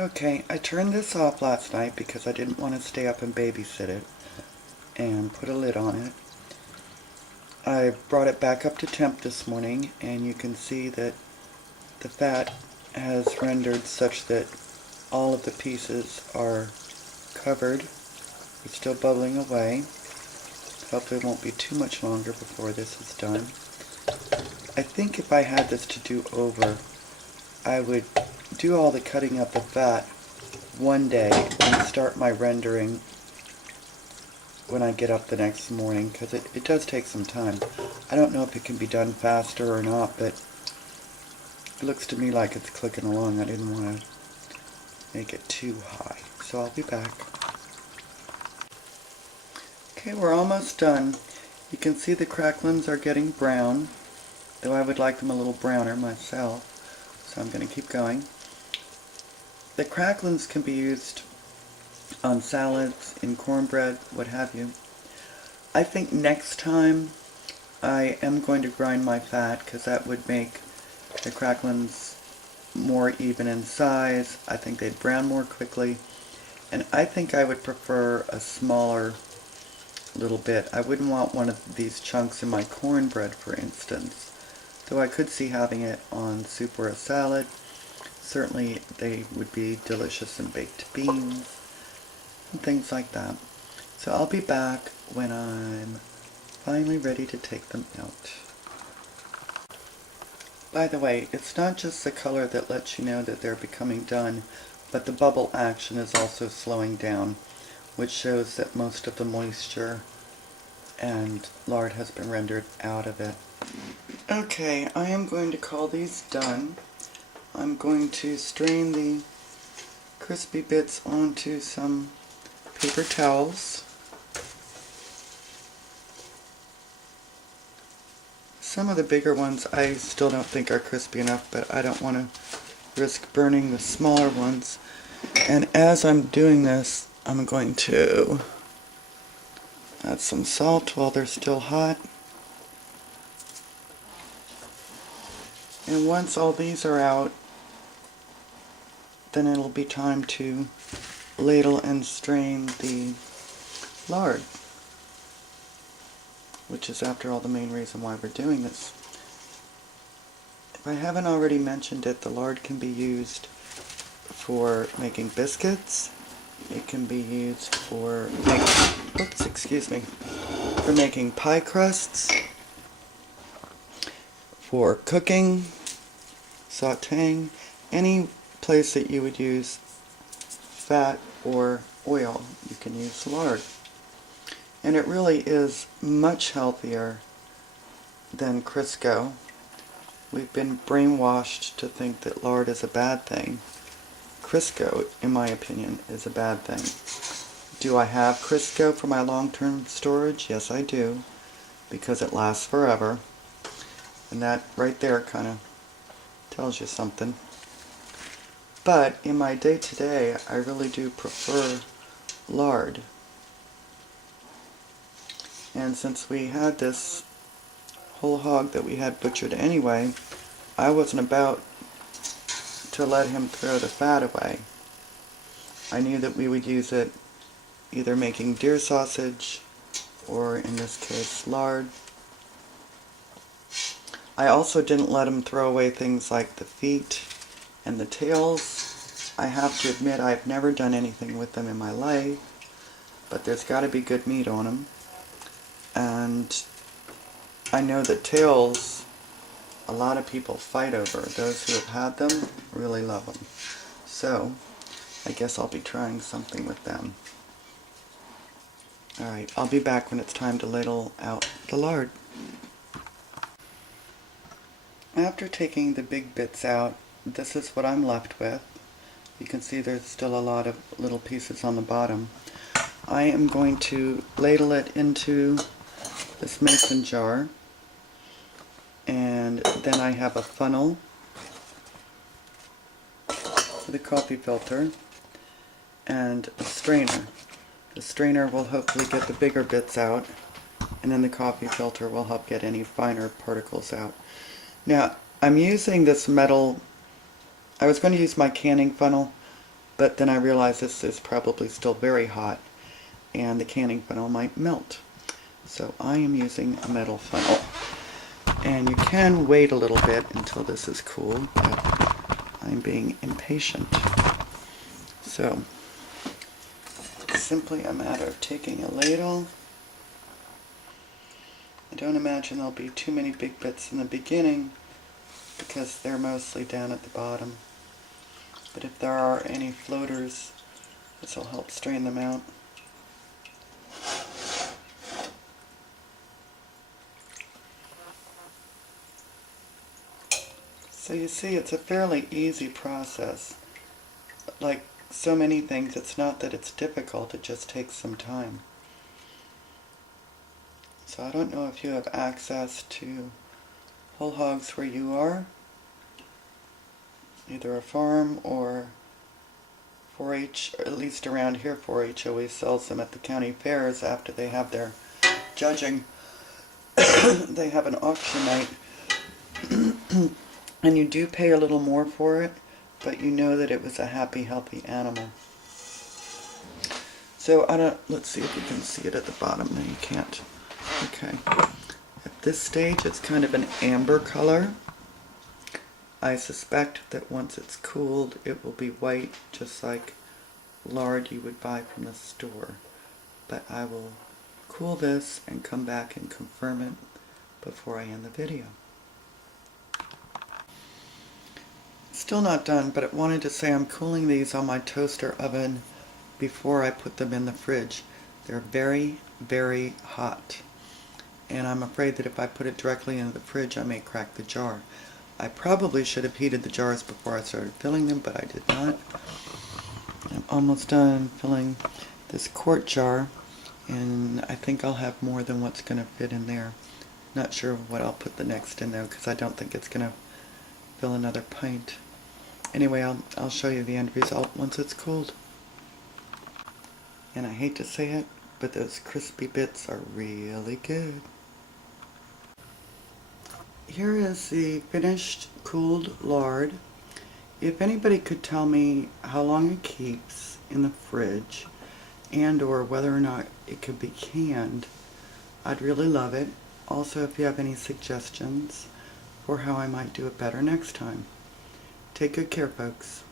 Okay, I turned this off last night because I didn't want to stay up and babysit it and put a lid on it. I brought it back up to temp this morning and you can see that the fat has rendered such that all of the pieces are covered. It's still bubbling away. Hopefully it won't be too much longer before this is done. I think if I had this to do over, I would do all the cutting up the fat one day and start my rendering when I get up the next morning, because it does take some time. I don't know if it can be done faster or not, but it looks to me like it's clicking along. I didn't want to make it too high, so I'll be back. Okay, we're almost done. You can see the cracklins are getting brown, though I would like them a little browner myself, so I'm going to keep going. The cracklins can be used on salads, in cornbread, what have you. I think next time I am going to grind my fat because that would make the cracklins more even in size. I think they'd brown more quickly, and I think I would prefer a smaller little bit. I wouldn't want one of these chunks in my cornbread, for instance, though I could see having it on soup or a salad. Certainly they would be delicious in baked beans and things like that. So I'll be back when I'm finally ready to take them out. By the way, it's not just the color that lets you know that they're becoming done, but the bubble action is also slowing down, which shows that most of the moisture and lard has been rendered out of it. Okay, I am going to call these done. I'm going to strain the crispy bits onto some paper towels. Some of the bigger ones I still don't think are crispy enough, but I don't want to risk burning the smaller ones. And as I'm doing this, I'm going to add some salt while they're still hot. And once all these are out, then it'll be time to ladle and strain the lard, which is, after all, the main reason why we're doing this. If I haven't already mentioned it, the lard can be used for making biscuits. It can be used for making pie crusts, for cooking, sautéing, any place that you would use fat or oil, you can use lard. And it really is much healthier than Crisco. We've been brainwashed to think that lard is a bad thing. Crisco, in my opinion, is a bad thing. Do I have Crisco for my long-term storage? Yes, I do, because it lasts forever. And that right there kind of tells you something. But in my day-to-day, I really do prefer lard. And since we had this whole hog that we had butchered anyway, I wasn't about to let him throw the fat away. I knew that we would use it either making deer sausage or, in this case, lard. I also didn't let him throw away things like the feet and the tails. I have to admit I've never done anything with them in my life, but there's got to be good meat on them. And I know that tails, a lot of people fight over. Those who have had them really love them. So I guess I'll be trying something with them. Alright, I'll be back when it's time to ladle out the lard. After taking the big bits out, this is what I'm left with. You can see there's still a lot of little pieces on the bottom. I am going to ladle it into this mason jar, and then I have a funnel with a coffee filter and a strainer. The strainer will hopefully get the bigger bits out, and then the coffee filter will help get any finer particles out. Now, I'm using this metal. I was going to use my canning funnel, But then I realized this is probably still very hot and the canning funnel might melt. So I am using a metal funnel. And you can wait a little bit until this is cool, but I'm being impatient. So it's simply a matter of taking a ladle. I don't imagine there'll be too many big bits in the beginning because they're mostly down at the bottom. But if there are any floaters, this will help strain them out. So you see, it's a fairly easy process. Like so many things, it's not that it's difficult, it just takes some time. So I don't know if you have access to whole hogs where you are, either a farm or 4-H, or at least around here 4-H always sells them at the county fairs after they have their judging. They have an auction night. And you do pay a little more for it, but you know that it was a happy, healthy animal. So let's see if you can see it at the bottom. No, you can't. Okay. At this stage, it's kind of an amber color. I suspect that once it's cooled, it will be white, just like lard you would buy from the store. But I will cool this and come back and confirm it before I end the video. Still not done, but I wanted to say I'm cooling these on my toaster oven before I put them in the fridge. They're very, very hot. And I'm afraid that if I put it directly into the fridge, I may crack the jar. I probably should have heated the jars before I started filling them, but I did not. I'm almost done filling this quart jar, and I think I'll have more than what's going to fit in there. Not sure what I'll put the next in though, because I don't think it's going to fill another pint. Anyway, I'll show you the end result once it's cooled. And I hate to say it, but those crispy bits are really good. Here is the finished cooled lard. If anybody could tell me how long it keeps in the fridge and or whether or not it could be canned, I'd really love it. Also, if you have any suggestions for how I might do it better next time. Take good care, folks.